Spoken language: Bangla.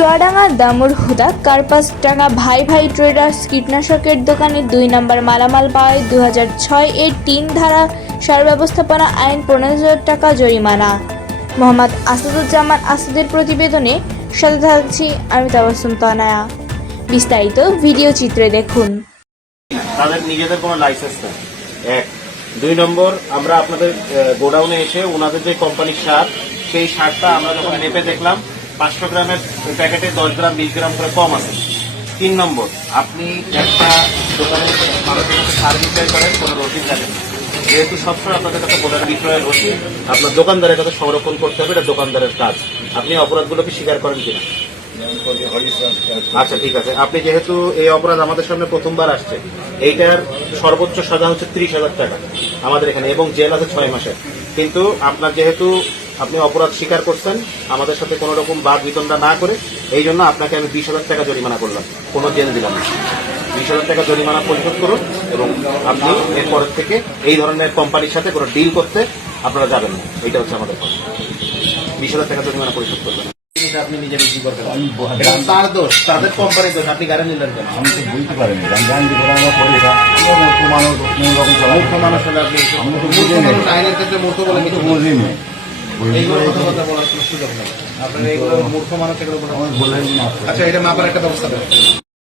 চুয়াডাঙ্গা দামুর হুদা কার্পাস টাকা ভাই ভাই ট্রেডার্স কীটনাশকের দোকানে দুই নম্বর মালামাল পাওয়ায় দু হাজার ছয় এর তিন ধারা সার ব্যবস্থাপনা আইন পনেরো হাজার টাকা জরিমানা। মোহাম্মদ আসাদুজ্জামান আসাদের প্রতিবেদনে সাথে থাকছি আমি তাবাসুম তনায়া বিস্তারিত ভিডিও চিত্রে দেখুন। তাদের নিজেদের কোনো লাইসেন্স নেই। এক। দুই নম্বর, আমরা আপনাদের গোডাউনে এসে ওনাদের যে কোম্পানির সার, সেই সারটা আমরা যখন মেপে দেখলাম পাঁচশো গ্রামের প্যাকেটে দশ গ্রাম, বিশ গ্রাম করে কম আছে। তিন নম্বর, আপনি একটা দোকানে মানুষের সার বিক্রয় করেন, কোনো রসিদ লাগেন। যেহেতু সবসময় আপনাদের কাছে বোঝার বিক্রয়ের রসিদ, আপনার দোকানদারের কাছে সংরক্ষণ করতে হবে, এটা দোকানদারের কাজ। আপনি অপরাধগুলোকে স্বীকার করেন কিনা? আচ্ছা ঠিক আছে। আপনি যেহেতু এই অপরাধ আমাদের সামনে প্রথমবার আসছে, এইটার সর্বোচ্চ সাজা হচ্ছে ত্রিশ হাজার টাকা আমাদের এখানে, এবং জেল আছে ছয় মাসের। কিন্তু আপনার যেহেতু আপনি অপরাধ স্বীকার করছেন আমাদের সাথে কোনো রকম বাদ বিতণ্ডা না করে এই জন্য আপনাকে আমি বিশ হাজার টাকা জরিমানা করলাম। কোনো জেল দিলাম না। বিশ হাজার টাকা জরিমানা পরিশোধ করুন এবং আপনি এরপরের থেকে এই ধরনের কোম্পানির সাথে কোনো ডিল করতে আপনারা যাবেন না। এটা হচ্ছে আমাদের কথা। বিশ হাজার টাকা জরিমানা পরিশোধ করবেন। আপনি নিজে বিক্রি করবেন। আমি তার দোষ। তাদের কোম্পানির দোষ। আপনি গাড়ি নিলেন কেন? আমি তো বুঝতে পারিনি। মানুষ মানুষ আইনের ক্ষেত্রে বলে কিছু বুঝিনি। আপনার এইগুলো মূর্খ মানুষ এগুলো আচ্ছা এটা মাপার একটা ব্যবস্থা